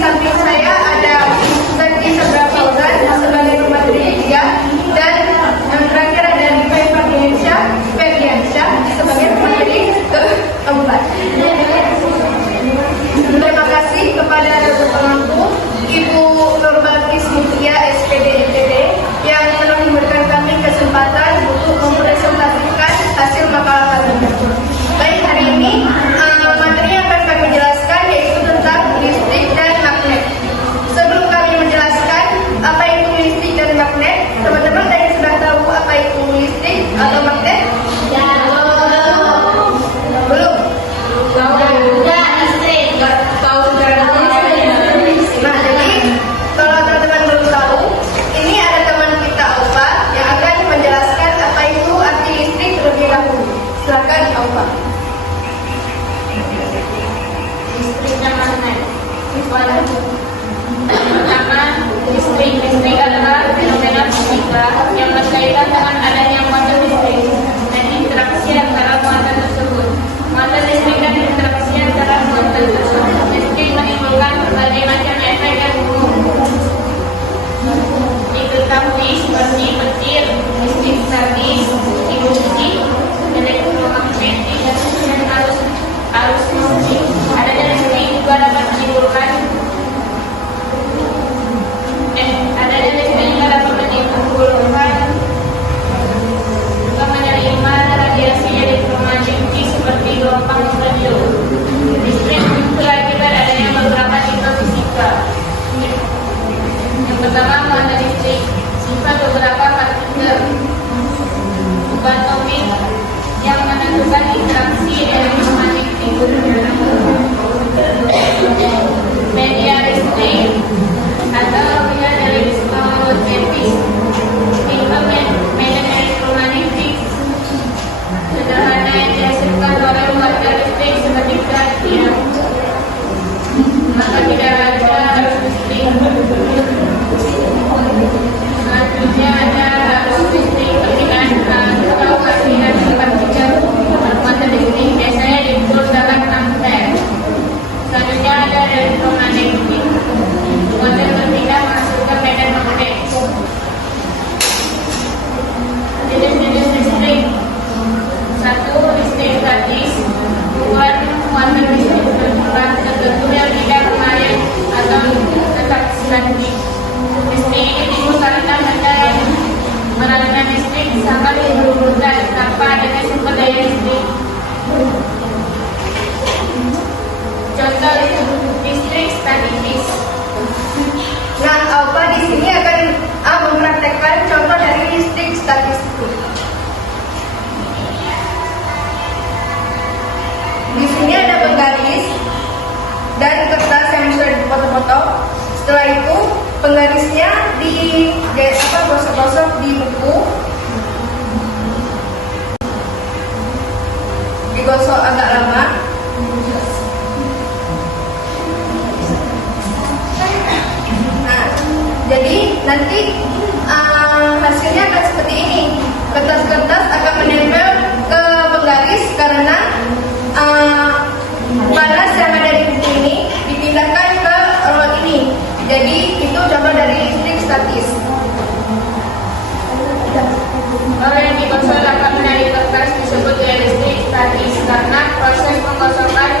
samping saya ada Zaki Sabra Fauzan sebagai pemateri dia, dan yang terakhir ada Dika Ferdiansyah sebagai pemateri keempat. Terima kasih kepada Dr. Pemangku Ibu Nurbatis Mutia SPD NTB yang telah memberikan kami kesempatan untuk mempresentasikan hasil makalah kami. Baik, hari ini materi yang akan kami jelaskan yaitu tentang listrik dan magnet. Sebelum kami menjelaskan apa itu listrik dan magnet, teman-teman tadi sudah tahu apa itu listrik atau magnet? Belum? Nah, jadi kalau teman-teman belum tahu, ini ada teman kita Aufa yang akan menjelaskan apa itu arti listrik terlebih dahulu. Silakan Aufa. Listrik dan magnet. Pertama, listrik adalah fenomena fisika yang berkaitan dengan adanya muatan listrik dan interaksi antara muatan tersebut. Muatan listrik dan interaksi antara muatan tersebut listrik menimbulkan berbagai macam efek yang umum diketahui seperti petir, listrik statis, induksi, elektromagnetik, dan arus listrik. Adanya listrik juga dapat menimbulkan menerima radiasi elektromagnetik seperti gelombang radio. Listrik berakibat adanya beberapa tipe fisika. Yang pertama, muatan listrik. Sifat beberapa partikel subatomik yang menentukan interaksi elektromagnetik. Media listrik atau medan elektromagnetik. Tipe medan elektromagnetik sederhana yang dihasilkan oleh muatan listrik seperti radian, maka tidak ada arus listrik. Selanjutnya ada arus listrik perpindahan atau aliran partikel muatan listrik, biasanya diukur dalam ampere. Selanjutnya ada elektromagnetik, muatan berpindah masuk ke medan magnet. Jenis-jenis listrik. 1. Listrik statis. Muatan listrik tertentu yang tidak mengalir atau tetap statis. Listrik ini timbul karena benda yang mengalirkan listrik sangat berubah tanpa adanya sumber daya listrik. Contoh listrik statis. Nah, Aufa di sini akan mempraktekkan contoh dari listrik statis itu. Di sini ada penggaris dan kertas yang sudah dipotong-potong. Setelah itu penggarisnya digosok-gosok di buku, digosok agak lama. Nah, jadi nanti hasilnya akan seperti ini. Kertas-kertas akan menempel ke penggaris karena panas yang ada di buku ini dipindahkan ke rod ini. Jadi itu contoh dari listrik statis. Kalau yang digosok dapat dari kertas disebut listrik statis karena proses penggosokan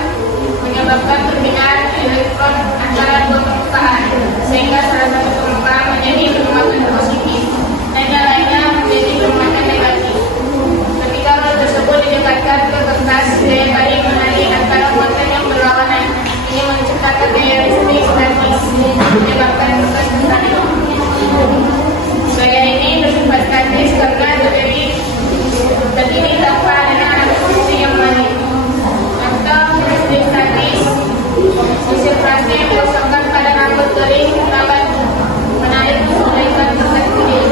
menyebabkan perpindahan elektron antara dua permukaan, sehingga salah satu permukaan menjadi bermuatan positif dan yang lainnya menjadi bermuatan negatif. Ketika rod tersebut didekatkan ke kertas, daya tarik menarik antara muatan yang berlawanan ini menciptakan daya listrik statis, menyebabkan kertas tertarik. Gaya ini bersifat statis karena terdiri tanpa adanya arus listrik yang mengalir. Contoh listrik statis, mesin plastik digosokkan pada rambut kering dapat menarik mengendalikan kertas kering.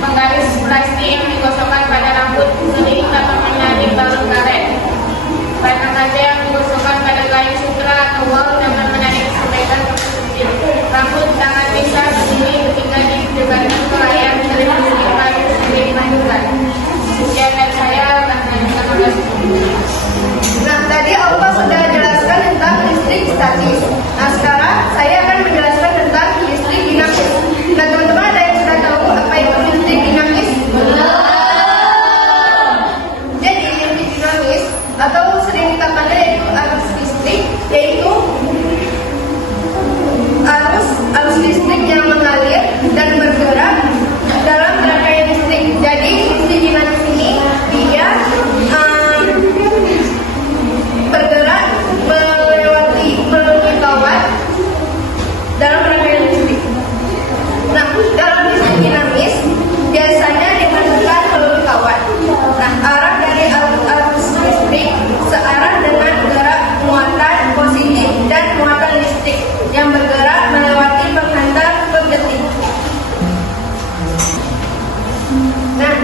Penggaris plastik yang digosokkan pada rambut kering dapat menarik balon karet. Batang kaca yang digosokkan pada kain sutra atau wol dapat menarik sepekan kertas kecil. Rambut tangan bisa berdiri ketika didekatkan ke layar televisi lalu sendiri dimajukan. Sekian dari saya, terima kasih. Nah, tadi Aufa sudah jelaskan tentang listrik statis. Nah, sekarang saya akan menjelaskan tentang listrik dinamis. Nah, teman-teman ada yang sudah tahu apa itu listrik dinamis? Jadi listrik dinamis atau sering kita panggil yaitu arus listrik, yaitu arus listrik yang mengalir dan bergerak dalam rangkaian listrik. Jadi listrik dinamis ini dia bergerak melalui kawat dalam rangkaian listrik. Nah, dalam listrik dinamis biasanya dimasukkan melalui kawat. Nah, arah dari arus listrik searah dengan gerak muatan positif dan muatan listrik yang bergerak melewati penghantar penggetik. Nah,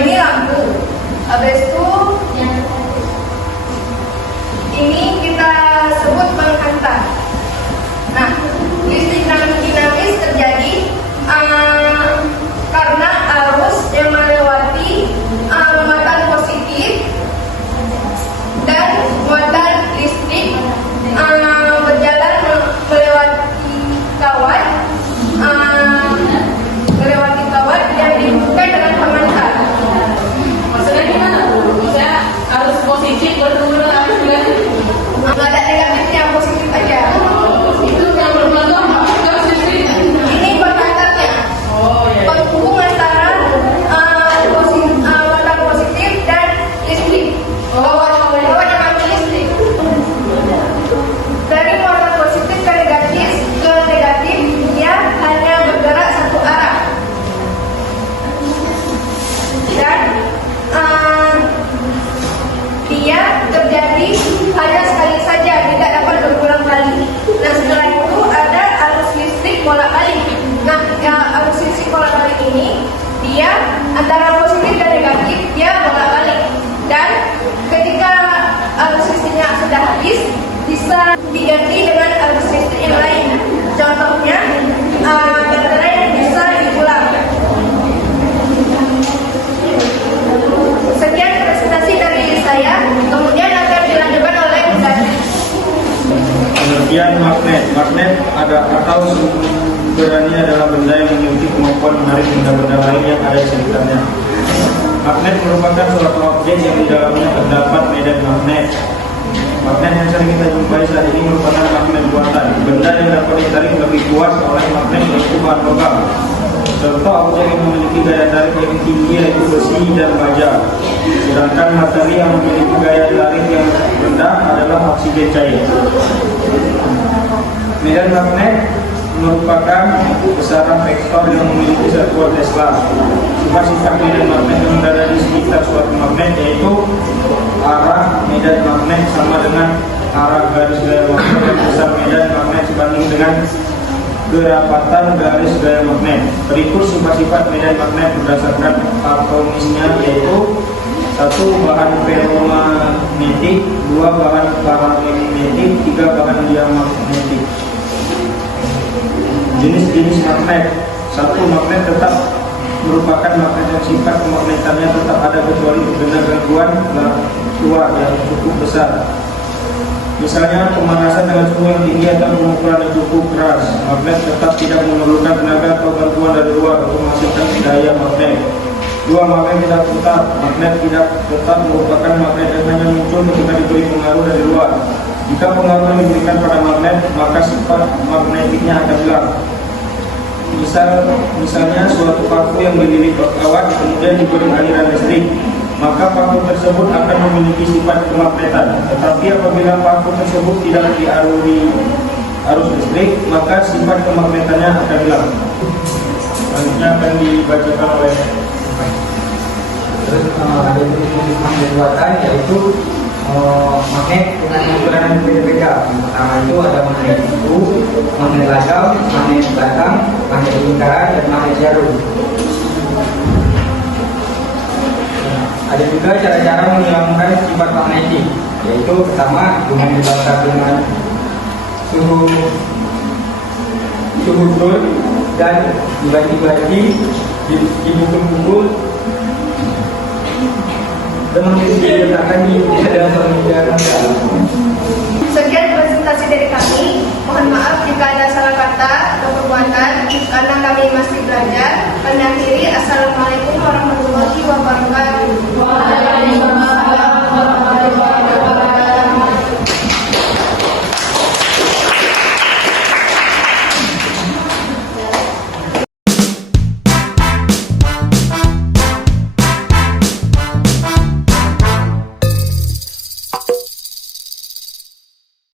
ini lampu. Habis itu ini kita sebut penghantar. Nah, listrik dinamis terjadi karena arus yang melewati muatan positif dan muatan listrik berjalan melewati kawat yang dihubungkan dengan penghantar. Maksudnya gimana? Maksudnya arus positif bertemu dengan arus negatif? Nggak ada negatifnya, positif aja. Itu yang berbentuk arus listrik. Ini penghantarnya. Oh iya. Penghubung antara muatan positif dan listrik. Kawat yang ambil listrik. Dari muatan positif ke negatif, dia hanya bergerak satu arah. Dan dia terjadi hanya sekali saja, tidak dapat berulang kali. Nah, setelah itu ada arus listrik bolak-balik. Nah, arus listrik bolak-balik ini dia antara positif dan negatif, dia bolak-balik. Dan ketika arus listriknya sudah habis, bisa diganti dengan arus listrik yang lain. Contohnya baterai yang bisa diulang. Sekian presentasi dari saya, kemudian akan dilanjutkan oleh Dani. Pengertian magnet. Magnet atau sumbernya adalah benda yang memiliki kemampuan menarik benda-benda lain yang ada di sekitarnya. Magnet merupakan suatu objek yang di dalamnya terdapat medan magnet. Magnet yang sering kita jumpai saat ini merupakan magnet buatan. Benda yang dapat ditarik lebih kuat oleh magnet yaitu bahan logam. Contoh objek yang memiliki gaya tarik yang tinggi yaitu besi dan baja. Sedangkan materi yang memiliki gaya tarik yang rendah adalah oksigen cair. Medan magnet merupakan besaran vektor yang memiliki satuan Tesla. Sifat medan magnet yang berada di sekitar suatu magnet yaitu arah medan magnet sama dengan arah garis gaya magnet dan besar medan magnet sebanding dengan kerapatan garis gaya magnet. Berikut sifat-sifat medan magnet berdasarkan atomisnya yaitu 1. Bahan ferromagnetik, 2. Bahan paramagnetik, 3. Bahan diamagnetik. Jenis-jenis magnet. 1. Magnet tetap merupakan magnet yang sifat kemagnetannya tetap ada kecuali dengan gangguan luar yang cukup besar. Misalnya pemanasan dengan suhu yang tinggi atau pemukulan yang cukup keras. Magnet tetap tidak memerlukan tenaga atau bantuan dari luar untuk menghasilkan daya magnet. 2. Magnet tidak tetap. Magnet tidak tetap merupakan magnet yang hanya muncul ketika diberi pengaruh dari luar. Jika pengaruh yang diberikan pada magnet, maka sifat magnetiknya akan hilang. Misalnya suatu paku yang dililit kawat kemudian diberi aliran listrik, maka paku tersebut akan memiliki sifat kemagnetan. Tetapi apabila paku tersebut tidak dialiri arus listrik, maka sifat kemagnetannya akan hilang. Selanjutnya akan dibacakan oleh ada jenis magnet buatan yaitu magnet dengan ukuran yang berbeda-beda. Yang pertama itu ada magnet kubu, magnet logam, magnet batang, magnet lingkaran, dan magnet jarum. Ada juga cara-cara menghilangkan sifat magnetik, yaitu pertama dengan dibakar dengan suhu turun dan dibagi-bagi, dipukul-pukul dan menjadi diletakkan di dalam pemikiran Anda. Sekian presentasi dari kami. Mohon maaf jika ada salah kata atau perbuatan karena kami masih belajar. Kami akhiri. Assalamualaikum warahmatullahi wabarakatuh.